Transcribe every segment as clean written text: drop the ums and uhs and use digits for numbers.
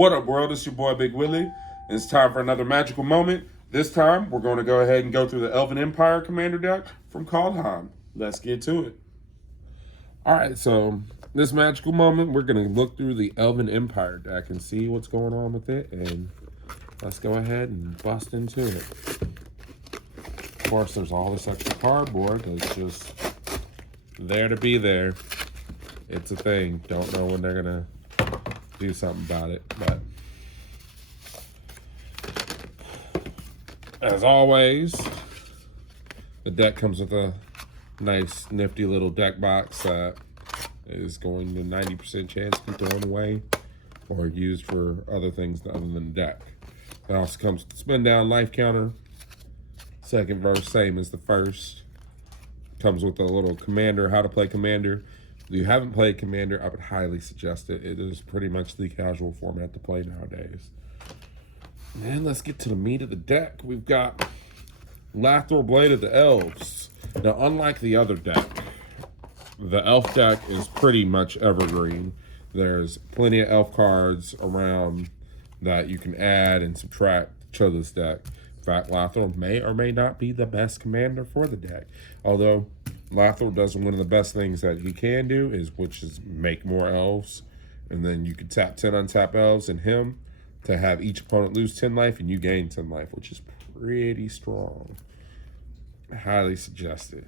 What up, world? It's your boy Big Willie. It's time for another magical moment. This time, we're going to go ahead and go through the Elven Empire commander deck from Kaldheim. Let's get to it. Alright, so this magical moment, we're going to look through the Elven Empire deck and see what's going on with it. And let's go ahead and bust into it. Of course, there's all this extra cardboard that's just there to be there. It's a thing. Don't know when they're going to do something about it, but as always, the deck comes with a nice nifty little deck box that is going to 90% chance to be thrown away or used for other things other than the deck. It also comes with the spin down life counter. Second verse, same as the first. Comes with a little commander, how to play commander. If you haven't played Commander, I would highly suggest it. It is pretty much the casual format to play nowadays. And let's get to the meat of the deck. We've got Lathril Blade of the Elves. Now, unlike the other deck, the Elf deck is pretty much evergreen. There's plenty of Elf cards around that you can add and subtract to this deck. In fact, Lathril may or may not be the best commander for the deck. Although Lathril does one of the best things that he can do, which is make more elves. And then you can tap 10 untap elves and him to have each opponent lose 10 life and you gain 10 life, which is pretty strong. Highly suggested.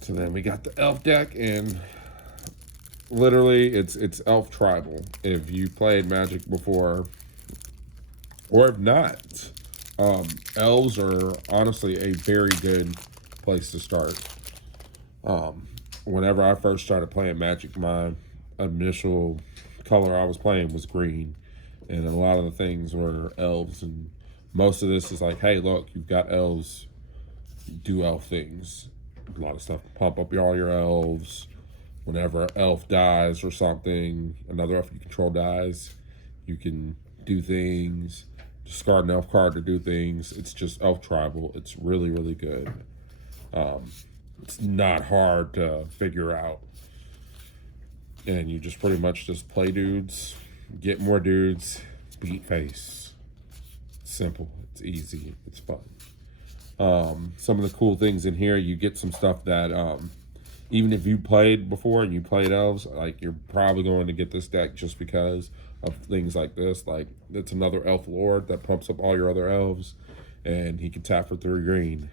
So then we got the elf deck, and literally it's elf tribal. If you played Magic before, or if not, elves are honestly a very good place to start. Whenever I first started playing Magic, my initial color I was playing was green, and a lot of the things were elves, and most of this is like, hey, look, you've got elves, do elf things. A lot of stuff, pump up all your elves. Whenever an elf dies or something, another elf you control dies, you can do things. Discard an elf card to do things. It's just elf tribal. It's really, really good. It's not hard to figure out. And you just pretty much just play dudes, get more dudes, beat face. It's simple. It's easy. It's fun. Some of the cool things in here, you get some stuff that even if you played before and you played elves, like, you're probably going to get this deck just because of things like this. Like, it's another elf lord that pumps up all your other elves, and he can tap for 3 green.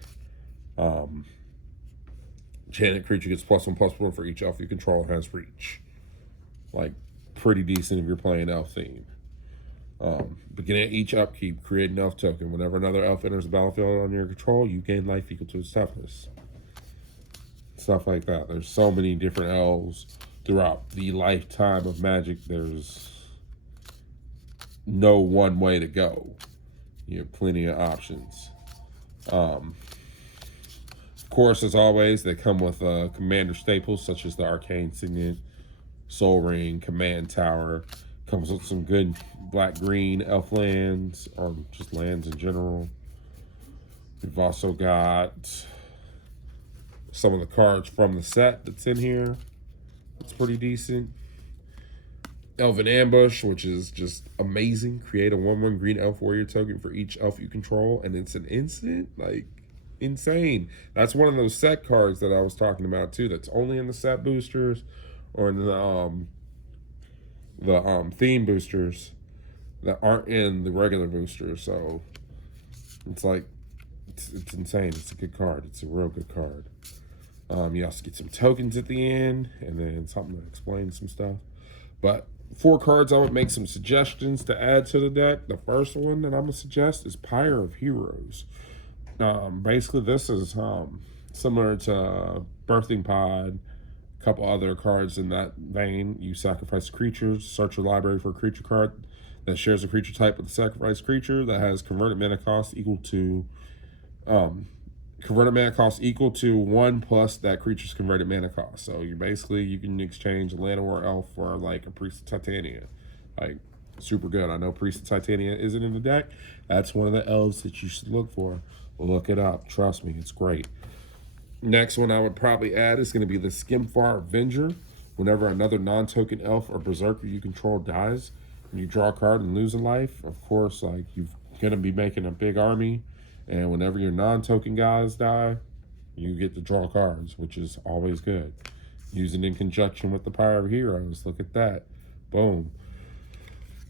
Enchanted creature gets +1/+1 for each elf you control and has reach. Like, pretty decent if you're playing elf theme. Beginning at each upkeep, create an elf token. Whenever another elf enters the battlefield on your control, you gain life equal to its toughness. Stuff like that. There's so many different elves throughout the lifetime of Magic. There's no one way to go. You have plenty of options. Of course, as always, they come with commander staples such as the Arcane Signet, Soul Ring, Command Tower. Comes with some good black-green elf lands, or just lands in general. We've also got some of the cards from the set that's in here. It's pretty decent. Elven Ambush, which is just amazing. Create a 1/1 green elf warrior token for each elf you control, and it's an instant. Like, insane. That's one of those set cards that I was talking about too. That's only in the set boosters or in the theme boosters that aren't in the regular boosters. So it's like, it's insane. It's a good card. It's a real good card. You also get some tokens at the end, and then something that explains some stuff. But 4 cards I would make some suggestions to add to the deck. The first one that I'm gonna suggest is Pyre of Heroes. Basically, this is similar to Birthing Pod, a couple other cards in that vein. You sacrifice creatures, search your library for a creature card that shares a creature type with the sacrificed creature that has converted mana cost equal to 1 plus that creature's converted mana cost. So you can exchange a land or elf for like a Priest of Titania. Like, super good. I know Priest of Titania isn't in the deck. That's one of the elves that you should look for. Look it up. Trust me, it's great. Next one I would probably add is going to be the Skimfar Avenger. Whenever another non-token elf or berserker you control dies, you draw a card and lose a life, of course, like, you're going to be making a big army. And whenever your non-token guys die, you get to draw cards, which is always good. Using in conjunction with the Pyre of Heroes. Look at that. Boom.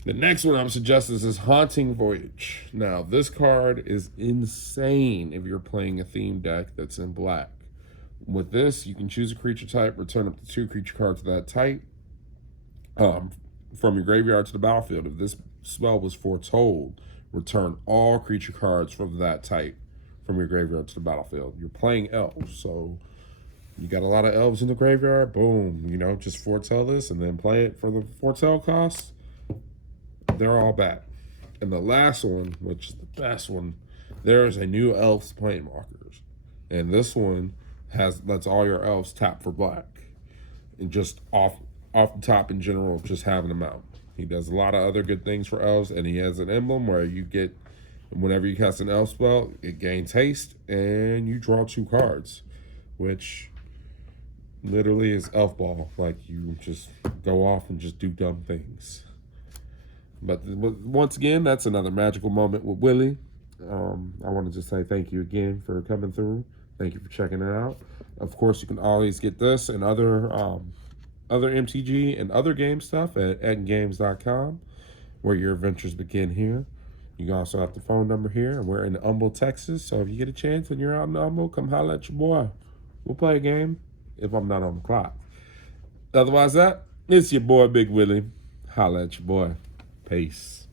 The next one I'm suggesting is Haunting Voyage. Now, this card is insane if you're playing a theme deck that's in black. With this, you can choose a creature type, return up to 2 creature cards of that type from your graveyard to the battlefield. If this spell was foretold, return all creature cards from that type from your graveyard to the battlefield. You're playing elves, so you got a lot of elves in the graveyard. Boom, you know, just foretell this and then play it for the foretell cost. They're all back. And the last one, which is the best one, there's a new elves Planeswalkers, and this one lets all your elves tap for black, and just off the top in general, just having them out. He does a lot of other good things for elves, and he has an emblem where you get, whenever you cast an elf spell, it gains haste, and you draw 2 cards, which literally is elf ball. Like, you just go off and just do dumb things. But once again, that's another magical moment with Willie. I wanted to say thank you again for coming through. Thank you for checking it out. Of course, you can always get this and other MTG and other game stuff at EttinGames.com, where your adventures begin here. You can also have the phone number here, and we're in Humble, Texas. So if you get a chance and you're out in Humble, come holler at your boy. We'll play a game if I'm not on the clock. Otherwise, it's your boy, Big Willie. Holla at your boy. Peace.